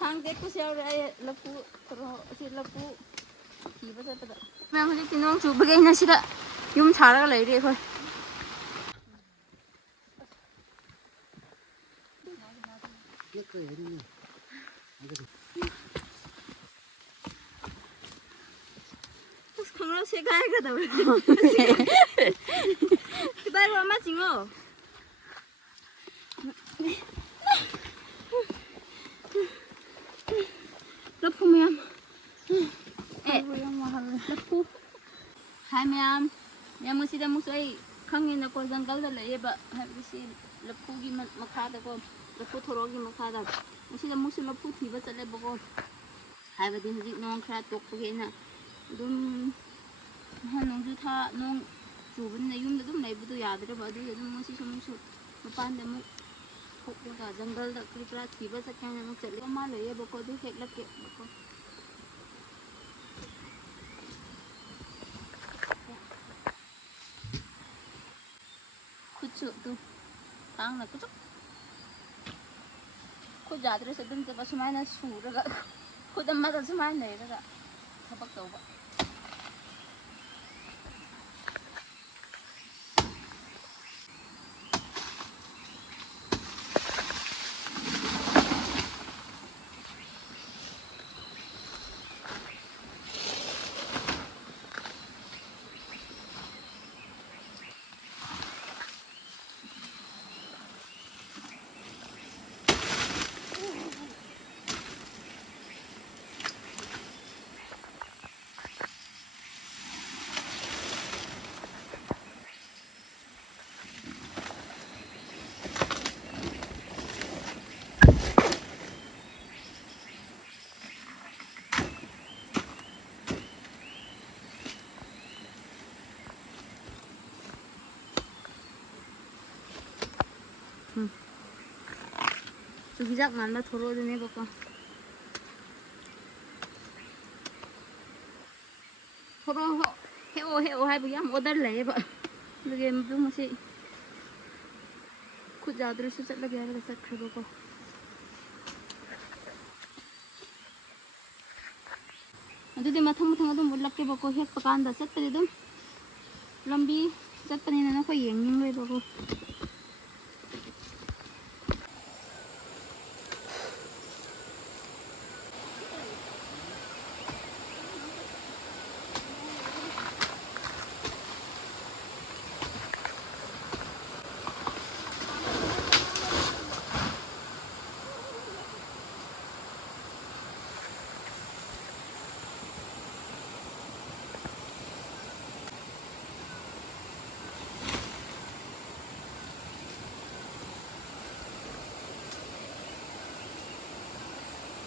thang tết của xeo đây là phụ là phụ thì bây giờ tao mẹ không biết Nong chụp cái này xí đó dùng xả ra lấy đi thôi không nó sẽ gai cái đầu cái tay của má chính ngô lớp không em lớp phu hai em muốn xin mua sợi không nghe nó có răng câu lấy bợ hai cái lớp phu gì mà khá được không lớp phu thổi gì mà khá được muốn xin mua sợi lớp phu thì vẫn sẽ lấy bơ con hai cái gì Nong khá tốt cái này đúng Nong chú tha Nong chú bên này dùng đúng này bữa giờ được bao nhiêu đúng muốn xin mua sợi mà pan để mua khúc cái jungle đó cái ra thì vẫn sẽ cái này nó chạy lấy mà lấy bơ con đúng hết là cái bơ con kucu tuh tang lah kucuk ku jatuh sedang coba semuanya suruh gak ku demat semuanya itu gak apa coba 저기 작 만나 돌아오던 해볼까 돌아 해오 해보기 한번 오달래 해봐 이게 무슨 맛이 구자들을 수작하게 하려고 해보고 अदुदी मथंग अदुम बुलक्के बको हेक पकान दा चत्तरी दुम लंबी चत्तनी ना को येंगिंग ले बको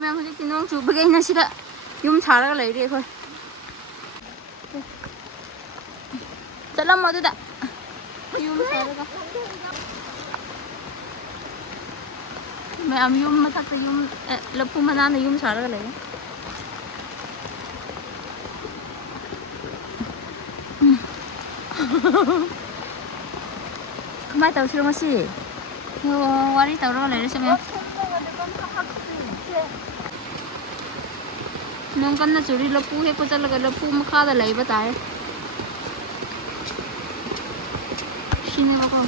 मैं मुझे Nong chụp cái này xí đó dùng xả ra lấy đi thôi chắc lắm mà tôi đã dùng xả ra mẹ am dùng mà thật là dùng lập phun mà ra này dùng xả ra lấy mai tàu siêu mà xí qua đi tàu ra lấy xem em Nong kan na churi lapu he ko chalaga lapu makha da lai batai shine ba ko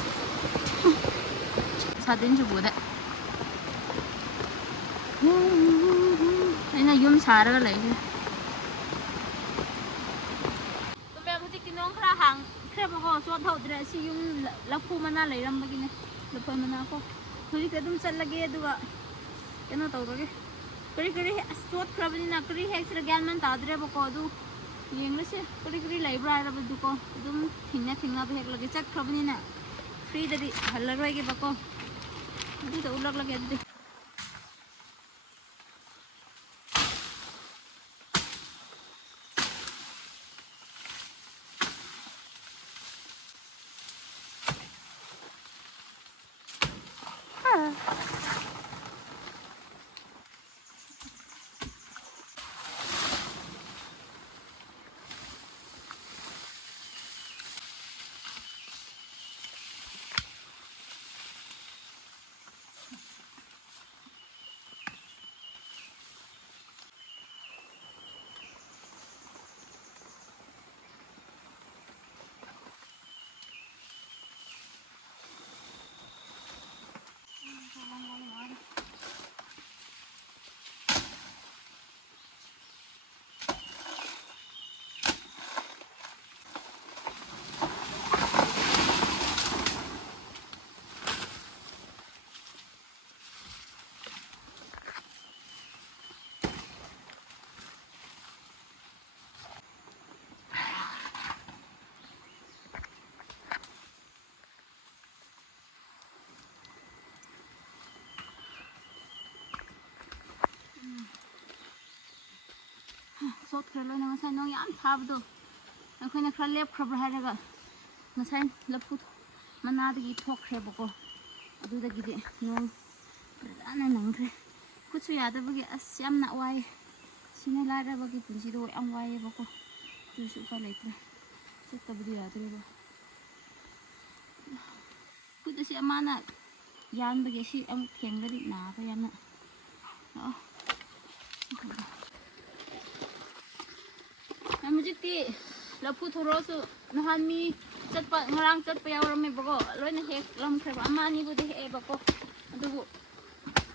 sadin ju bude aina yum sara ga lai to me bujik ki Nong khra hang khre ba ko so thau dre si yum lapu mana lai ram ba gi ne lapu mana ko thuri ke dum chal lage duga kena tau ro ge kuri astot krabani na kuri hexra gan man tadre bako du yengle se kuri laibra ra bu ko dum thingna be hek lage chak krabani na free dari halla roi ge bako du to ulak lage du ꯆꯣꯠꯈ꯭ꯔꯦ ꯂꯣꯏꯅ ꯉꯁꯥꯏ ꯅꯣꯡ ꯌꯥꯝ ꯊꯥꯕꯗꯣ ꯑꯩꯈꯣꯏꯅ ꯈꯔ ꯂꯦꯞꯈ꯭ꯔꯕ꯭ꯔꯥ ꯍꯥꯏꯔꯒ ꯉꯁꯥꯏ ꯂꯐꯨ ꯃꯅꯥꯗꯒꯤ ꯊꯣꯛꯈ꯭ꯔꯦꯕꯀꯣ ꯑꯗꯨꯗꯒꯤꯗꯤ ꯅꯣꯡ ꯐꯖꯅ ꯅꯪꯈ꯭ꯔꯦ ꯈꯨꯠꯁꯨ ꯌꯥꯗꯕꯒꯤ ꯑꯁ ꯌꯥꯝꯅ ꯋꯥꯏꯌꯦ ꯁꯤꯅ ꯂꯥꯏꯔꯕꯒꯤ ꯄꯨꯟꯁꯤꯗꯣ ꯌꯥꯝ ꯋꯥꯏꯌꯦꯕꯀꯣ ꯑꯗꯨꯁꯨ ꯎꯄꯥꯏ ꯂꯩꯇ꯭ꯔꯦ ꯆꯠꯇꯕꯗꯤ ꯌꯥꯗ꯭ꯔꯦꯕ ꯈꯨꯠ ꯑꯁꯤ ꯑꯃꯅ ꯌꯥꯟꯕꯒꯤ ꯑꯁꯤ ꯑꯃꯨꯛ ꯊꯦꯡꯒꯗꯤ ꯅꯥꯕ ꯌꯥꯝꯅ ꯍꯧꯖꯤꯛꯇꯤ ꯂꯐꯨ ꯊꯣꯔꯛꯑꯁꯨ ꯅꯍꯥꯟ ꯃꯤ ꯆꯠꯄ ꯉꯔꯥꯡ ꯆꯠꯄ ꯌꯥꯎꯔꯝꯃꯦꯕꯀꯣ ꯂꯣꯏꯅ ꯍꯦꯛꯂꯝꯈ꯭ꯔꯦꯕ ꯑꯃ ꯑꯅꯤꯕꯨꯗꯤ ꯍꯦꯛꯑꯦꯕꯀꯣ ꯑꯗꯨꯕꯨ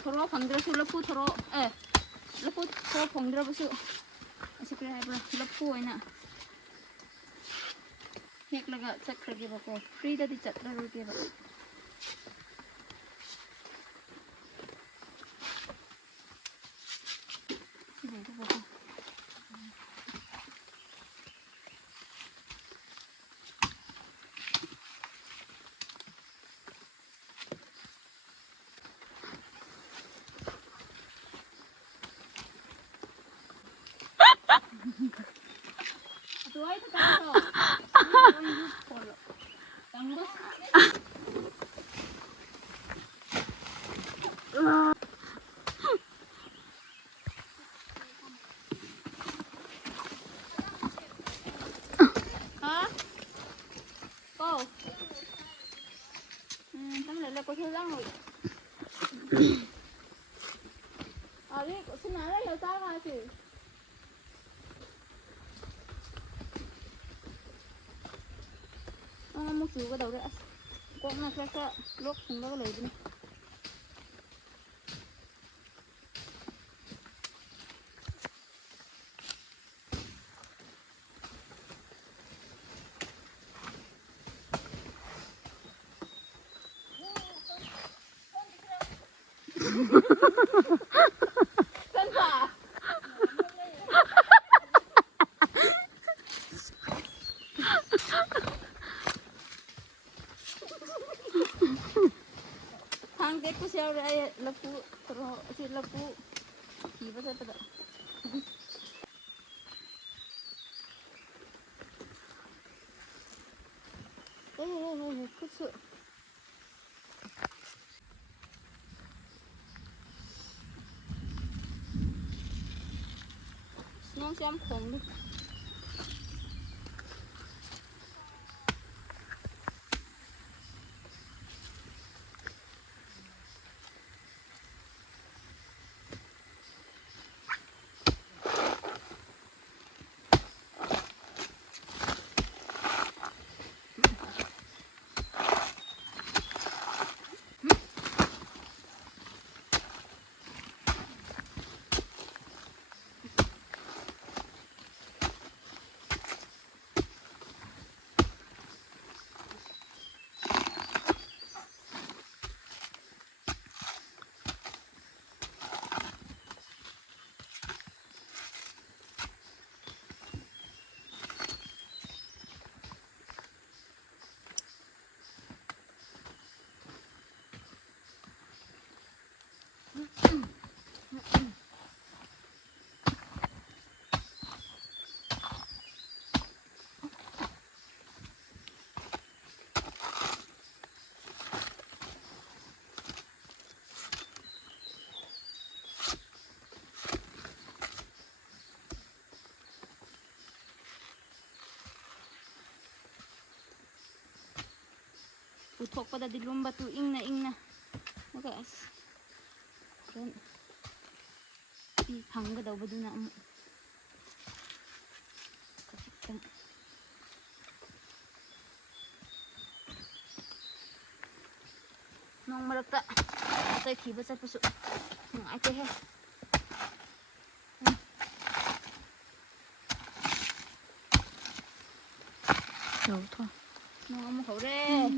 ꯊꯣꯔꯛ ꯐꯪꯗ꯭ꯔꯁꯨ ꯂꯐꯨ ꯊꯣꯔꯛ ꯂꯐꯨ ꯊꯣꯔꯛ ꯐꯪꯗ꯭ꯔꯕꯁꯨ ꯑꯁꯤ ꯀꯔꯤ ꯍꯥꯏꯕ꯭ꯔꯥ ꯂꯐꯨ ꯑꯣꯏꯅ ꯍꯦꯛꯂꯒ ꯆꯠꯈ꯭ꯔꯒꯦꯕꯀꯣ ꯐ꯭ꯔꯤꯗꯗꯤ ꯆꯠꯂꯔꯣꯏꯒꯦꯕ ꯑꯗꯨꯋꯥꯏꯗ ꯇꯥꯡꯗꯣ ꯇꯥꯡꯗꯣ hả cô tấm lại là cô thiếu lắm rồi đi cô xin nói là sao mà chị một chú cái đầu đấy con này cái lúc chúng nó lấy đi thang tết của xeo đây là phụ rồi thì là phụ chỉ bao giờ bây giờ cứ sợ Nong xem khổng đi puthokpadadi lumba tu ingna okay as then 이 담그다보드나 식당 nong marak tay thiba chatpasu nungai te he đâu thôi nong amu khore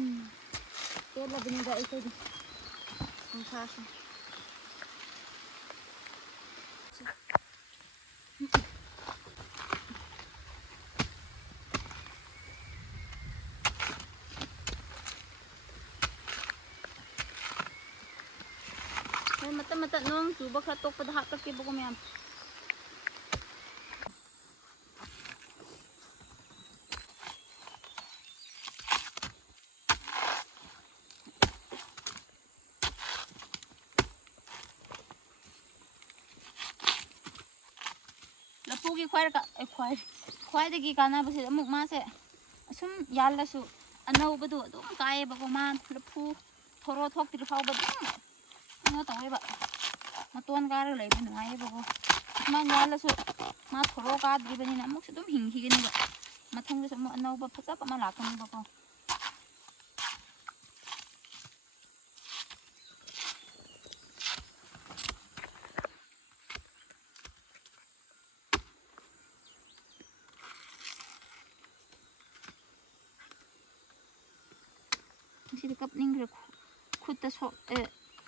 te la binda ai đi không xa không mata nong chuba kha tok pada hak ke bokom yam लफूगी ख्वाइदगी कानाबसे अमुक मासे assume यालसु अनौबदो अदुम कायेबको मा लफू थोरो थोक्तिर फाउबा दुम तौवेबा मतोन car लेबे नुआयेबको मा यालसु मा थोरो काद्रिबनिना अमुकसु दुम हिंखिगनिबा मथंगसु अमुक अनौबा फजब अमा लाकनिबको सिदि कपनिंग्रे खुत्ता सो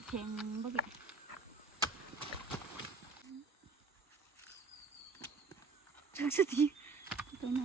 थेंबगे जगसति तो ना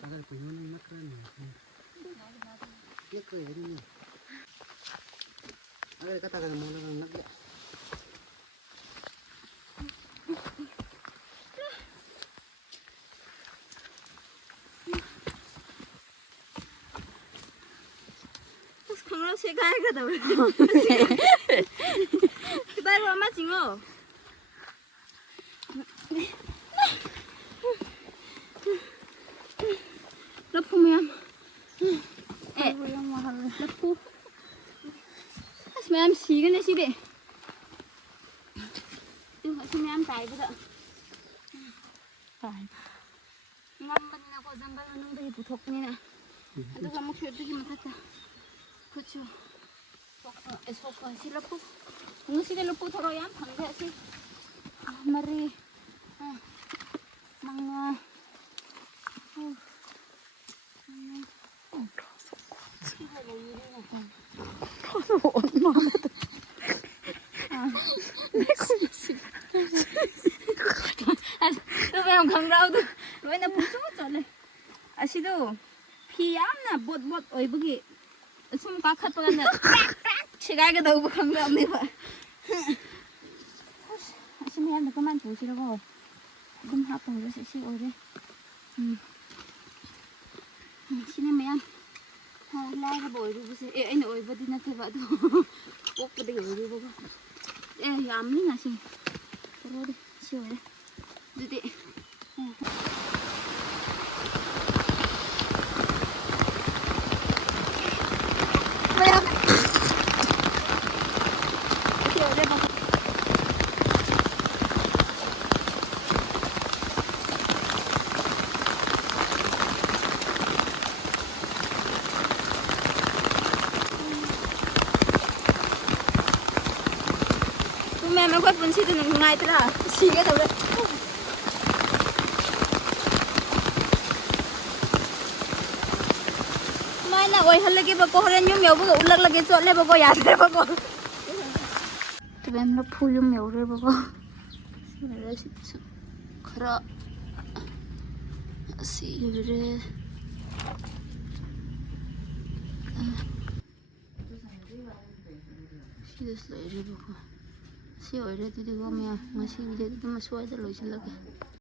अगर कोई मत करना ये कोई नहीं अगर कथा कर मोला नग उस खंगरो से गाय का दौड़ किधर वो मत चिंगो लफू मैम लफू मैम सीगने सीधे ma'am ताइबदा ngambani ko jangal nang dagi puthokni na aduga muk shedgi mathata kuchu esoko silapu ngusi de lupu thoro yam phangge si mari manga 또 매운 강라우도 왜나 부쩍잖아. 아시도 피야나 봇 어이브기 숨 꽉 하다가는 치가게 너무 강라우네 봐. 아시면 그만 보시라고. 좀 하던 것이 시오래. 시내면 라이가 보이고 무슨 애 아니 어이버디 나한테 봐도 꼭부터 여기 보고 에 얌미나 시. 그러래 시오래. Jadi, memang kau pun situ nungai terah, sih kan udah. Mana oi hal lagi bako horen yum yau bako ulag lagi cot le bako yaad le bako. Tu ben lo phul yum yau le bako. Sebenarnya sih kera sih yure. Sih dah selesai le bako. ꯁꯤ ꯑꯣꯏꯔꯦ ꯑꯗꯨꯗꯤꯀꯣ ꯃꯌꯥꯝ ꯉꯁꯤꯒꯤꯗꯤ ꯑꯗꯨꯝ ꯑꯁ꯭ꯋꯥꯏꯗ ꯂꯣꯏꯁꯤꯜꯂꯒꯦ